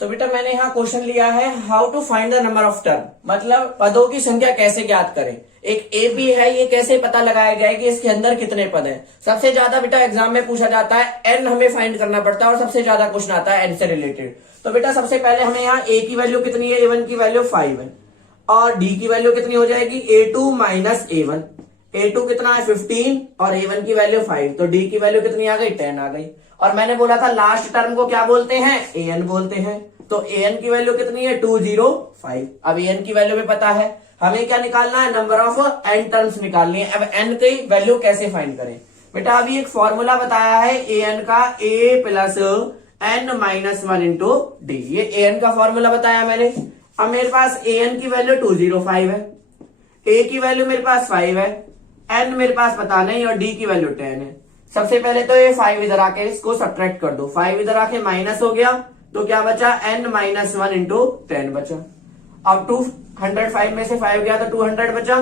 तो बेटा मैंने यहाँ क्वेश्चन लिया है how to find the number of term, मतलब पदों की संख्या कैसे ज्ञात करें। एक एपी है, ये कैसे पता लगाया जाए कि इसके अंदर कितने पद हैं। सबसे ज्यादा बेटा एग्जाम में पूछा जाता है एन, हमें फाइंड करना पड़ता है और सबसे ज्यादा क्वेश्चन आता है एन से रिलेटेड। तो बेटा सबसे पहले हमें यहाँ ए की वैल्यू कितनी है, ए1 की वैल्यू 5 है और डी की वैल्यू कितनी हो जाएगी ए2 माइनस ए1। ए2 कितना है 15 और ए1 की वैल्यू 5, तो डी की वैल्यू कितनी आ गई 10 आ गई। और मैंने बोला था लास्ट टर्म को क्या बोलते हैं, एन बोलते हैं। तो एन की वैल्यू कितनी है 205। अब एन की वैल्यू भी पता है, हमें क्या निकालना है, नंबर ऑफ एन टर्म्स निकालनी है। अब एन की वैल्यू कैसे फाइंड करें बेटा, अभी एक फॉर्मूला बताया है एन का, A plus N minus 1 into D, ये एन का फॉर्मूला बताया मैंने। अब मेरे पास एन की वैल्यू 205 है, ए की वैल्यू मेरे पास 5 है, एन मेरे पास पता नहीं और डी की वैल्यू 10 है। सबसे पहले तो ये 5 इधर आके इसको सब्ट्रैक्ट कर दो, 5 इधर आके माइनस हो गया तो क्या बचा n माइनस 1 इंटू 10 बचा। अब 205 में से 5 गया तो 200 बचा,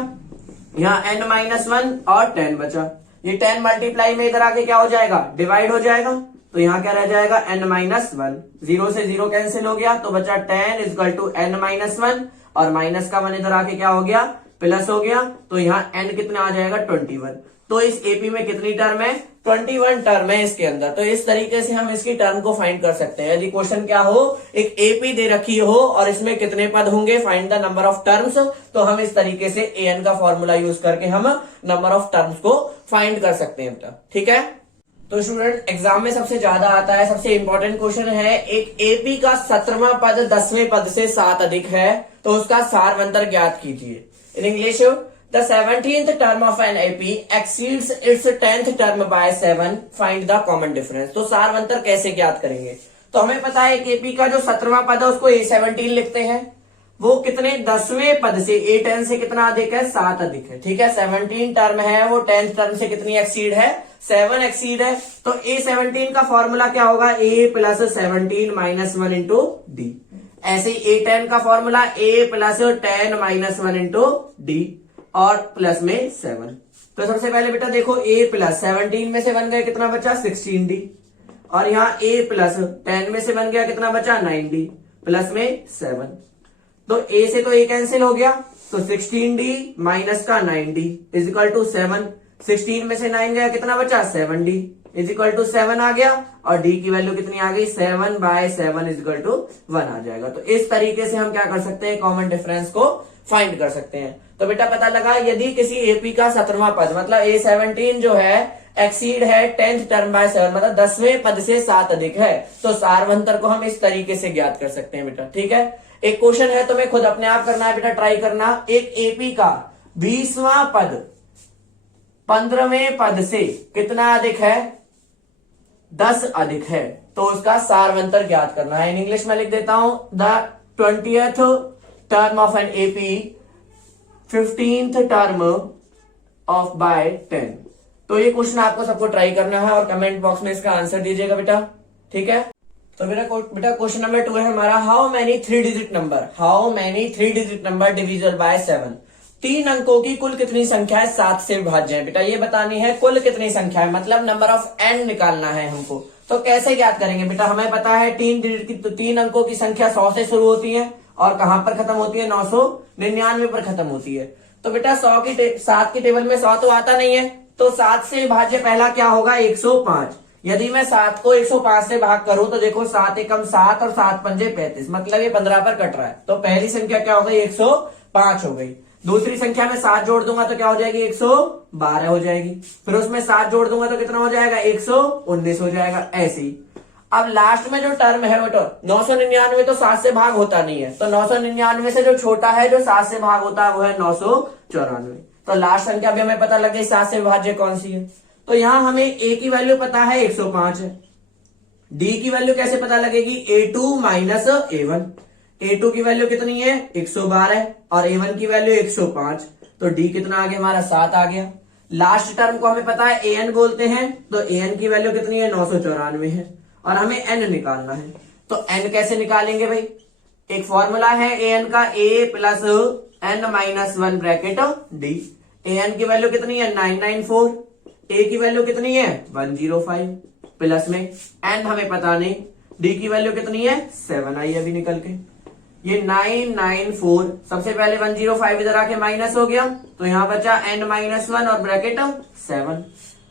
यहाँ n माइनस 1 और 10 बचा। ये 10 मल्टीप्लाई में इधर आके क्या हो जाएगा, डिवाइड हो जाएगा, तो यहाँ क्या रह जाएगा n माइनस 1, 0 से 0 कैंसिल हो गया तो बचा 10 इक्वल टू n माइनस 1 और माइनस का 1 इधर आके क्या हो गया, प्लस हो गया, तो यहाँ n कितना आ जाएगा 21। तो इस एपी में कितनी टर्म है, 21 टर्म है इसके अंदर। तो इस तरीके से हम इसकी टर्म को फाइंड कर सकते हैं। यदि क्वेश्चन क्या हो, एक एपी दे रखी हो और इसमें कितने पद होंगे, find the number of terms, तो हम इस तरीके से एन का फॉर्मूला यूज करके हम नंबर ऑफ टर्म्स को फाइंड कर सकते हैं बेटा, ठीक है। तो स्टूडेंट एग्जाम में सबसे ज्यादा आता है, सबसे इंपॉर्टेंट क्वेश्चन है, एक एपी का 17वां पद 10वें पद से 7 अधिक है तो उसका सारवंतर ज्ञात कीजिए। In English, the 17th term of an AP exceeds its 10th term by 7, find the common difference। तो सारवंतर कैसे ज्ञात करेंगे, तो हमें पता है कि एपी का जो 17वां पद है उसको A17 लिखते हैं, वो कितने 10वें पद से A10 से कितना अधिक है, 7 अधिक है, ठीक है। 17 टर्म है वो 10th टर्म से कितनी एक्सीड है, 7 एक्सीड है। तो A17 का फॉर्मूला क्या होगा, A plus 17 minus 1 into D. ऐसे ही A10 का formula A plus 10 minus 1 into D और प्लस में 7। तो सबसे पहले बेटा देखो a प्लस 17 में से बन गया कितना बचा 16d, और यहाँ a प्लस 10 में से बन गया कितना बचा 9d प्लस में 7। तो a से तो a कैंसिल हो गया, तो 16d माइनस का 9d इज इक्वल टू 7। 16 में से 9 गया कितना बचा 7d इज इक्वल टू 7 आ गया, और d की वैल्यू कितनी आ गई 7 बाय 7 इज इक्वल टू 1 आ जाएगा। तो इस तरीके से हम क्या कर सकते हैं, कॉमन डिफरेंस को फाइंड कर सकते हैं। तो बेटा पता लगा यदि किसी एपी का 17वां पद मतलब A17 जो है एक्सीड है 10th टर्म बाय 7, मतलब 10वें पद से 7 अधिक है, तो सारवंतर को हम इस तरीके से ज्ञात कर सकते हैं बेटा, ठीक है। एक क्वेश्चन है तुम्हें खुद अपने आप करना है बेटा, ट्राई करना। एक एपी का 20वां पद 15वें पद से कितना अधिक है, 10 अधिक है, तो उसका सारवंतर ज्ञात करना है। इन इंग्लिश में लिख देता हूं, the 20th term of an AP 15th term of by 10। तो ये क्वेश्चन आपको सबको ट्राई करना है और कमेंट बॉक्स में इसका आंसर दीजिएगा बेटा, ठीक है। तो बेटा क्वेश्चन नंबर 2 है हमारा, how many 3 digit number divisible by 7। 3 अंकों की कुल कितनी संख्या है 7 से विभाज्य है। बेटा ये बतानी है कुल कितनी संख्या है, मतलब नंबर ऑफ एन निकालना है हमको। तो कैसे ज्ञात करेंगे बेटा, हमें पता है 3 डिजिट की, तो 3 अंकों की संख्या 100 से शुरू होती है और कहां पर खत्म होती है, 999 पर खत्म होती है। तो बेटा 7 की टेबल में 100 तो आता नहीं है, तो 7 से विभाज्य पहला क्या होगा 105। यदि मैं 7 को 105 से भाग करूं तो देखो 7 एकम 7 और 7 पंजे 35, मतलब ये 15 पर कट रहा है। तो पहली संख्या क्या हो गई 105 हो गई। दूसरी संख्या में 7 जोड़ दूंगा तो क्या हो जाएगी 112 हो जाएगी, फिर उसमें 7 जोड़ दूंगा तो कितना हो जाएगा 119 हो जाएगा, ऐसे ही। अब लास्ट में जो टर्म है वो तो 999 तो 7 से भाग होता नहीं है, तो 999 से जो छोटा है जो 7 से भाग होता है वो है 994। तो लास्ट संख्या भी हमें पता लग गई 7 से विभाज्य कौन सी है। तो यहां हमें a की वैल्यू पता है 105 है, d की वैल्यू कैसे पता लगेगी, a2 माइनस a1। a2 की वैल्यू कितनी है 112 और a1 की वैल्यू 105, तो d कितना आ गया हमारा 7 आ गया। लास्ट टर्म को हमें पता है an बोलते हैं, तो an की वैल्यू कितनी है 994 है और हमें n निकालना है। तो n कैसे निकालेंगे भाई, एक फॉर्मूला है an का, a plus n minus 1 bracket d। an की वैल्यू कितनी है 994, a की वैल्यू कितनी है 105, प्लस में n हमें पता नहीं, डी की वैल्यू कितनी है 7 आई अभी निकल के। ये 994, सबसे पहले 105 इधर आके माइनस हो गया, तो यहां बचा n-1 और ब्रैकेट 7।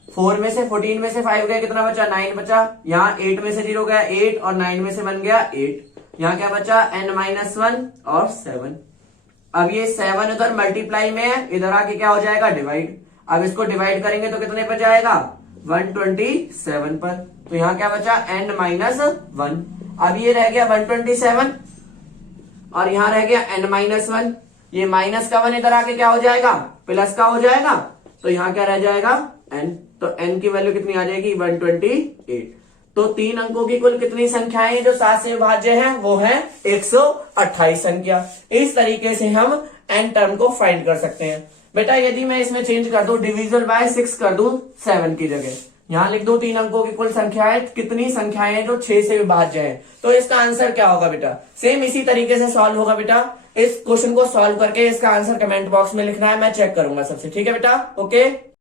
4 में से 14 में से 5 गया, कितना बचा 9 बचा। यहाँ 8 में से 0 गया 8 और 9 में से बन गया 8। यहाँ क्या बचा n-1 और 7। अब ये 7 उधर मल्टीप्लाई में है, इधर आके क्या हो जाएगा डिवाइड। अब इसको डिवाइड करेंगे तो कितने पर जाएगा 127 पर। तो यहाँ क्या बचा n-1। अब ये रह गया 127 और यहाँ रह गया n-1। ये माइनस का 1 इधर आके क्या हो जाएगा प्लस का हो जाएगा, तो यहाँ क्या रह जाएगा n। तो n की वैल्यू कितनी आ जाएगी 128। तो 3 अंकों की कुल कितनी संख्याएं जो 7 से विभाज्य हैं वो है 128 संख्या। इस तरीके से हम n टर्म को फाइंड कर सकते हैं। बेटा यदि मैं इसमें चेंज कर दूं, डिविजल बाय 6 कर दूं 7 की जगह, यहां लिख दो 3 अंकों की कुल संख्याएं, कितनी संख्याएं जो 6 से विभाज्य है, तो इसका आंसर क्या होगा बेटा। सेम इसी तरीके से सॉल्व होगा बेटा। इस क्वेश्चन को सॉल्व करके इसका आंसर कमेंट बॉक्स में लिखना है, मैं चेक करूंगा सबसे। ठीक है बेटा, ओके।